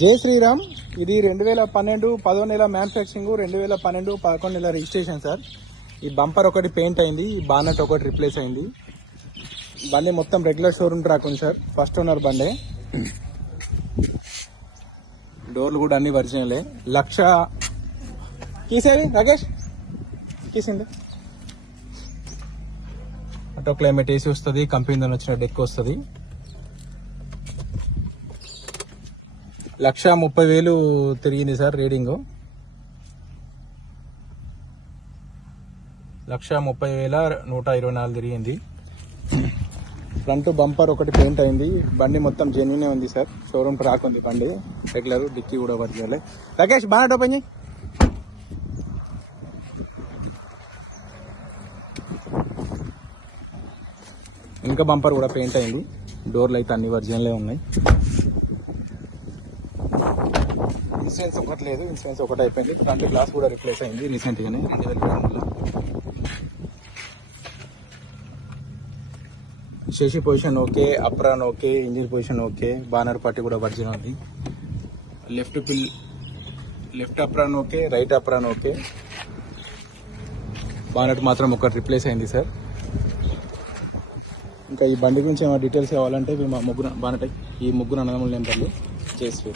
జై శ్రీరామ్. ఇది రెండు వేల పన్నెండు పదో నెల మ్యానుఫ్యాక్చరింగ్ రెండు వేల పన్నెండు పదకొండు నెల రిజిస్ట్రేషన్ సార్ ఈ బంపర్ ఒకటి పెయింట్ అయింది ఈ బానట్ ఒకటి రిప్లేస్ అయింది. బండి మొత్తం రెగ్యులర్ షోరూమ్ ట్రాక్ ఉంది సార్ ఫస్ట్ ఓనర్ బండే. డోర్లు కూడా అన్ని ఒరిజినలే లక్ష కీసేవి రాకేష్. కీసింది ఆటో క్లైమేట్ ఏసీ వస్తుంది కంపెనీ దాని వచ్చిన డెక్ వస్తుంది. లక్ష ముప్పై వేలు తిరిగింది సార్ రీడింగ్. లక్ష ముప్పై వేల నూట ఇరవై నాలుగు తిరిగింది. ఫ్రంట్ బంపర్ ఒకటి పెయింట్ అయింది. బండి మొత్తం జెన్యునే ఉంది సార్. షోరూమ్ ట్రాక్ ఉంది బండి. రెగ్యులర్ డిక్కీ కూడా వర్జినలే రాకేష్ బాగా ఓపెన్ చేయి. ఇంకా బంపర్ కూడా పెయింట్ అయింది. డోర్లు అయితే అన్ని ఒరిజినలే ఉన్నాయి. ఇన్సూరెన్స్ ఒకటి లేదు ఇన్సూరెన్స్ ఒకటి అయిపోయింది. ఫ్రంట్ గ్లాస్ కూడా రిప్లేస్ అయింది రీసెంట్గానే. రెండు వేల పదమూడులో chassis position okay apron okay engine position okay banner పట్టి కూడా వర్జిన్ ఉంది. లెఫ్ట్ పిల్ left apron okay right apron okay. Bonnet మాత్రం ఒకటి రిప్లేస్ అయింది సార్. ఇంకా ఈ బండి గురించి ఏమైనా డీటెయిల్స్ కావాలంటే మా ముగ్గురు బానట్ ఈ ముగ్గురు అన్నదమ్ముల నెంబర్లు చేసి